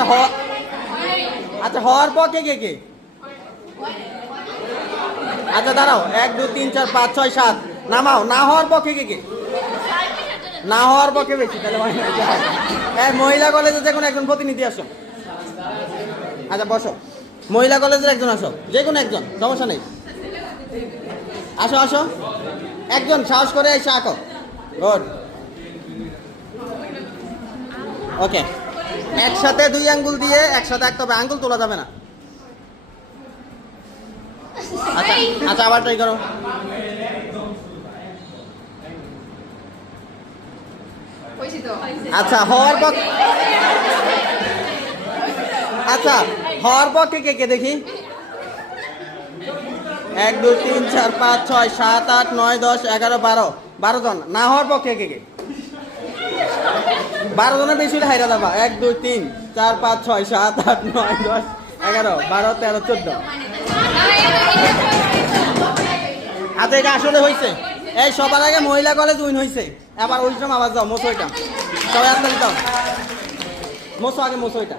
আচ্ছা আচ্ছা হওয়ার পক্ষে কে কে? আচ্ছা দাঁড়াও, 1 2 3 4 5 6 7 নামাও। না হওয়ার পক্ষে কে কে? না হওয়ার পক্ষে বেশি, তাহলে মহিলা কলেজে যে কোনো একজন প্রতিনিধি আসো। আচ্ছা বসো, মহিলা কলেজের একজন আসো, যে কোনো একজন, সমস্যা নেই। আসো আসো, একজন সাহস করে এসে আঁকো। গুড, ওকে। একসাথে 2 আঙ্গুল দিয়ে একসাথে আঁকতে হবে, আঙ্গুল তোলা যাবে না। আচ্ছা আচ্ছা, আবার ট্রাই করো। আচ্ছা হওয়ার পক্ষে, আচ্ছা হওয়ার পক্ষে কে কে দেখি? 1 2 3 4 5 6 7 8 9 10 11 12 জন। না হওয়ার পক্ষে কে কে? 12 জনের বেশি হলে হাইরা যাবা। 1 2 3 4 5 6 7 8 9 10 11 12 13 14। আচ্ছা এটা আসলে হয়েছে। এই সবার আগে মহিলা কলেজ উইন হয়েছে। এবার ওই সময় আবার যাও, মোছো এটা সবাই আসতে দাও, মোছো আগে মোছো এটা।